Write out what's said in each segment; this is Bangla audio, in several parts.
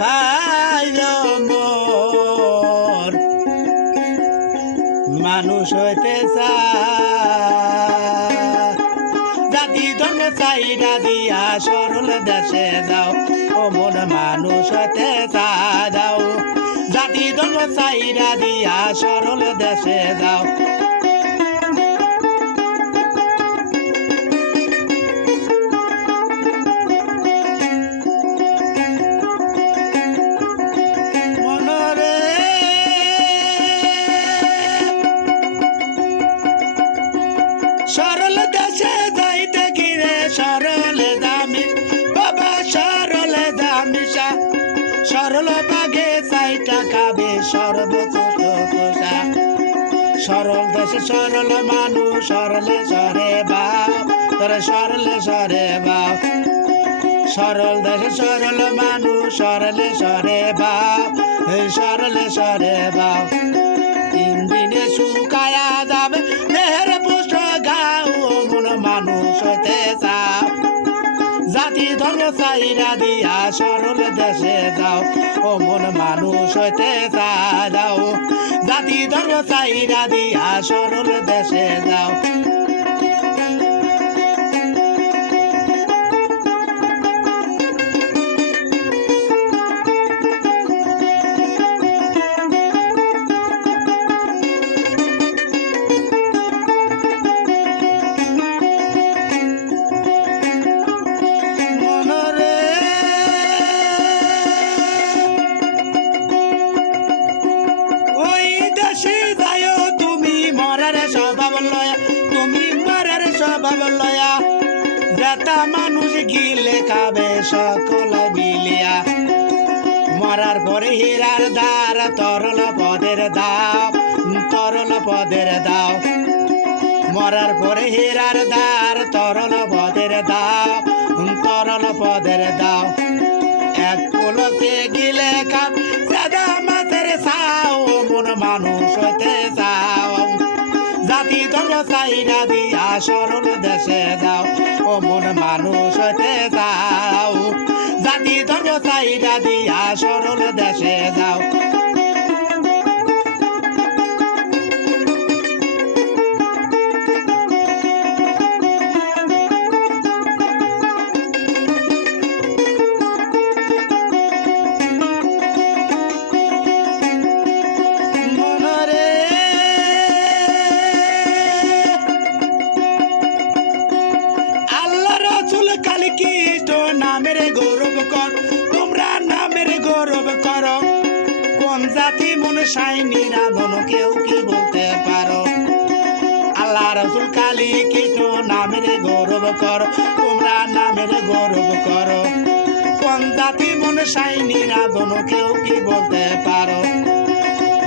হাইরে মোর মানুষ হইতে চায় জাতি ধর্ম চাইরা দিয়া সরল দেশে যাও ও মন মানুষ হইতে যাও জাতি ধর্ম চাইরা দিয়া সরল দেশে যাও সরল দেশে যাইতে গিরে সরল দামি বাবা সরল দামিসা সরল বাগে চাইটা খাবে সর্বশ্রেষ্ঠ পোষা সরল দেশে সরল মানুষ সরলে সরে বাপ তোর সরলে সরে বাপ সরল দেশে সরল মানুষ সরলে সরে বাপ সরলে সরে বাপ 3 দিনে শুকায়া যাবে দেহের পুষ্ট গাও মন মানুষ হতে চাও জাতি ধর্ম চাইরা দিয়া সরল দেশে যাও ও মন মানুষ হতে চাও জাতি ধর্ম চাইরা দিয়া সরল দেশে যাও যেটা মানুষ গিলে খাবে সকল বিলিয়া মরার পরে হীরার দ্বার তরল পদের দাও তরল পদের দাও মরার পরে হীরার দ্বার তরল পদের দাও তরল পদের দাও এক পুলকে গিলে খাব সাদা মাছের চাও মন মানুষ হতে চাও জাতি ধর্ম চাইরা দিয়া সরল দেশে যাও ও মন মানুষ হতে যাও জাতি ধর্ম চাইরা দিয়া সরল দেশে যাও নামের গৌরব কর তোমরা নামের গৌরব করো কোন জাতি মন সাইনি রাধন কেউ কি বলতে পারো আল্লাহ রসুল কালী কৃষ্ণ নামের গৌরব কর তোমরা নামের গৌরব করো কোন জাতি মন সাইনি রাধন কেউ কি বলতে পারো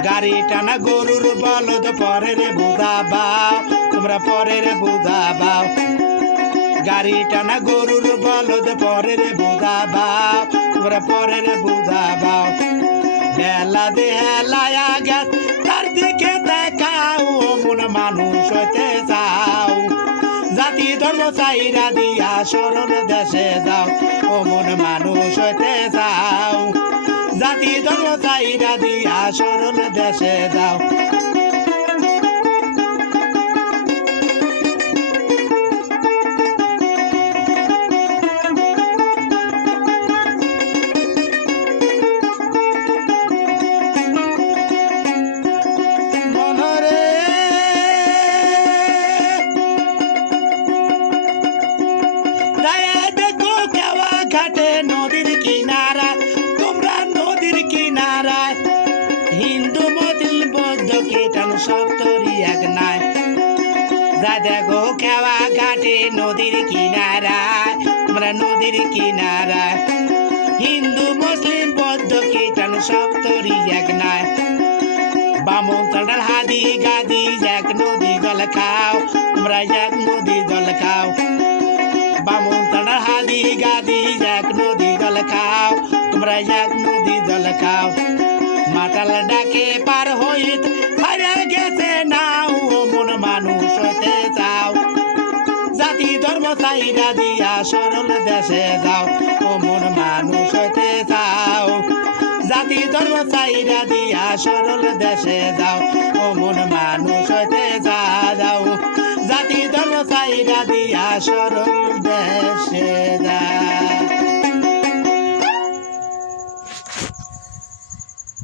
গাড়ি টানা গরুর বলদ পরের বুঝা বাও তোমরা পরের বুঝা বাও গাড়ি টানা গরুর বলদ পরের বুঝা বাও তোমরা পরের বুঝা বাও বেলা দেলায়া গেছ তার দিকে দেখাও মন মানুষ হতে চাও জাতি ধর্ম চাইরা দিয়া সরল দেশে যাও ও মন মানুষ হতে চাও জাতি ধর্ম চাইরা দিয়া সরল দেশে যাও নদীর কিনারা তোমরা নদীর কিনারায় হিন্দু মুসলিম বৌদ্ধ খ্রিস্টান সপ্তরি এক নাই যা দেখো খেওয়া ঘাটে নদীর কিনারায় তোমরা নদীর কিনারায় হিন্দু মুসলিম বৌদ্ধ খ্রিস্টান সপ্তরি এক নাই বামন চন্ডাল হাদি গাদি এক নদী জল খাও তোমরা এক নদী জল খাও বামন চন্ডাল হাদি গাদি এক নদী জল খাও তোমরা এক নদী জল খাও মাতাল ডাকে পার হইত হারিয়ে গেছে নাও মন মানুষ হতে চাও জাতি ধর্ম চাইরা দিয়া সরল দেশে যাও ও মন মানুষ হইতে চাও জাতি ধর্ম চাইরা দিয়া সরল দেশে যাও ও মন মানুষ হইতে যাও জাতি ধর্ম চাইরা দিয়া সরল